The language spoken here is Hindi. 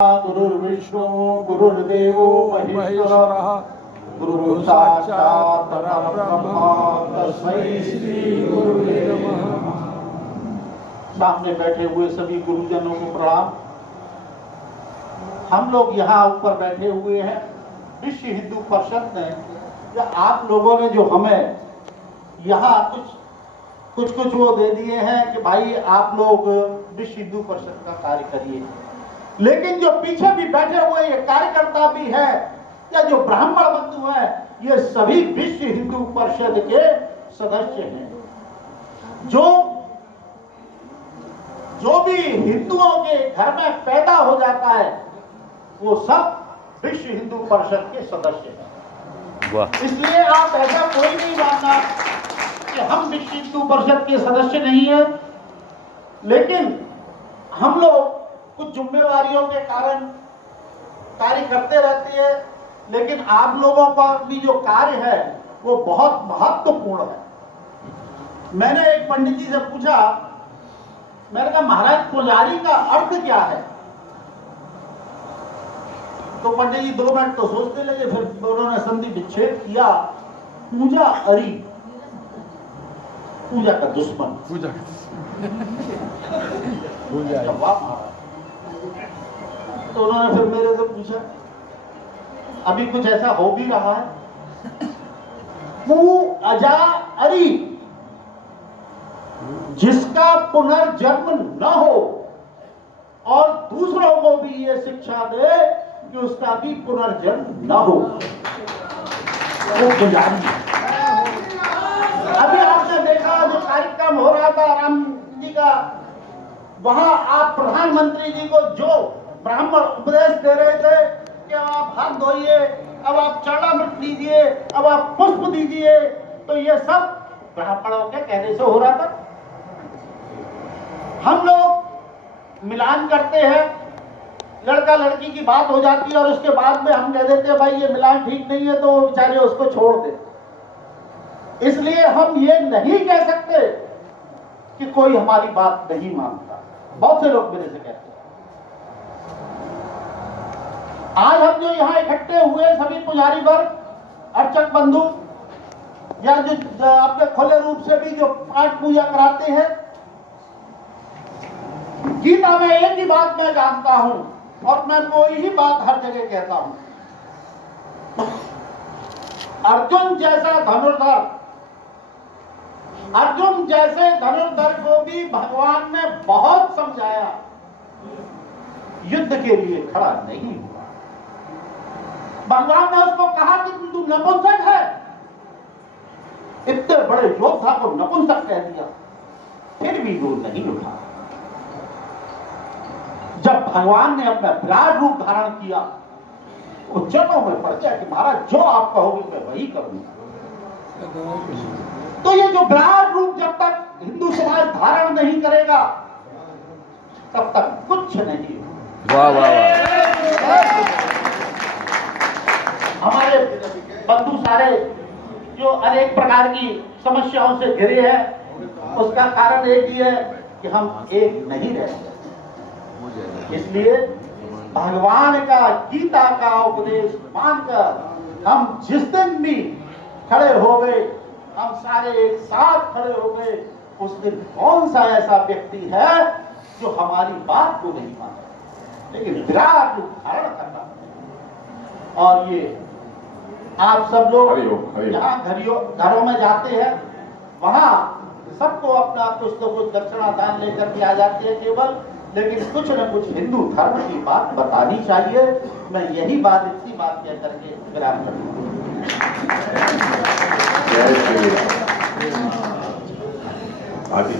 गुरुर्विष्णु गुरुर्देवो महेश्वरः गुरु साक्षात् परब्रह्म तस्मै श्री गुरुवे नमः। सामने बैठे हुए सभी गुरुजनों को प्रणाम। हम लोग यहाँ ऊपर बैठे हुए हैं। विश्व हिंदू परिषद ने या आप लोगों ने जो हमें यहाँ कुछ वो दे दिए हैं कि भाई आप लोग विश्व हिंदू परिषद का कार्य करिए, लेकिन जो पीछे भी बैठे हुए ये कार्यकर्ता भी है या जो ब्राह्मण बंधु है, ये सभी विश्व हिंदू परिषद के सदस्य हैं। जो भी हिंदुओं के घर में पैदा हो जाता है वो सब विश्व हिंदू परिषद के सदस्य हैं। इसलिए आप ऐसा कोई नहीं मानना कि हम विश्व हिंदू परिषद के सदस्य नहीं है, लेकिन हम लोग कुछ जिम्मेवारियों के कारण कार्य करते रहते हैं, लेकिन आप लोगों का भी जो कार्य है वो बहुत महत्वपूर्ण है। मैंने एक पंडित जी से पूछा, मैंने कहा महाराज पुजारी का अर्थ क्या है? तो पंडित जी 2 मिनट तो सोचने लगे, फिर उन्होंने संधि विच्छेद किया। पूजा अरी, पूजा का दुश्मन, पूजा तो उन्होंने फिर मेरे से पूछा, अभी कुछ ऐसा हो भी रहा है, पू अजा अरी, जिसका पुनर्जन्म न हो और दूसरों को भी ये शिक्षा दे कि उसका भी पुनर्जन्म न हो, वो पुजारी है। अभी आपने देखा जो कार्यक्रम हो रहा था राम जी का, वहां आप प्रधानमंत्री जी को जो ब्राह्मण उपदेश दे रहे थे कि अब आप हाथ धोइए, अब आप चरणामृत लीजिए, अब आप पुष्प दीजिए, तो ये सब ब्राह्मणों के कहने से हो रहा था। हम लोग मिलान करते हैं, लड़का लड़की की बात हो जाती है और उसके बाद में हम कह देते हैं भाई ये मिलान ठीक नहीं है, तो बेचारे उसको छोड़ दे। इसलिए हम ये नहीं कह सकते कि कोई हमारी बात नहीं मानता। बहुत से लोग मेरे से कहते हैं। आज हम जो यहाँ इकट्ठे हुए सभी पुजारी वर्ग, अर्चक बंधु या जो अपने खुले रूप से भी जो पाठ पूजा कराते हैं, गीता में एक ही बात मैं जानता हूं और मैं वो ही बात हर जगह कहता हूं। अर्जुन जैसा धनुर्धर, अर्जुन जैसे धनुर्धर को भी भगवान ने बहुत समझाया, युद्ध के लिए खड़ा नहीं हुआ। भगवान ने उसको कहा कि तू नपुंसक है, इतने बड़े योद्धा को नपुंसक कह दिया, फिर भी वो नहीं उठा। जब भगवान ने अपना विराट रूप धारण किया, वो चरणों में पड़ गया कि महाराज जो आप कहोगे मैं वही करूंगा। तो ये जो विराट रूप जब तक हिंदू समाज धारण नहीं करेगा तब तक कुछ नहीं। वाह वाह वाह। हमारे बंधु सारे जो अनेक प्रकार की समस्याओं से घिरे हैं, उसका कारण एक ही है कि हम एक नहीं रहते। इसलिए भगवान का गीता का उपदेश मानकर हम जिस दिन भी खड़े हो गए, हम सारे एक साथ खड़े हो गए, उस दिन कौन सा ऐसा व्यक्ति है जो हमारी बात को नहीं मानता, लेकिन विराट रूप धारण करना। और ये आप सब लोग जहाँ घरों में जाते हैं, वहां सबको अपना कुछ न कुछ दक्षिणा दान लेकर के आ जाते हैं केवल, लेकिन कुछ न कुछ हिंदू धर्म की बात बतानी चाहिए। मैं यही बात इसी बात कह करके विराम करूंगा। आदि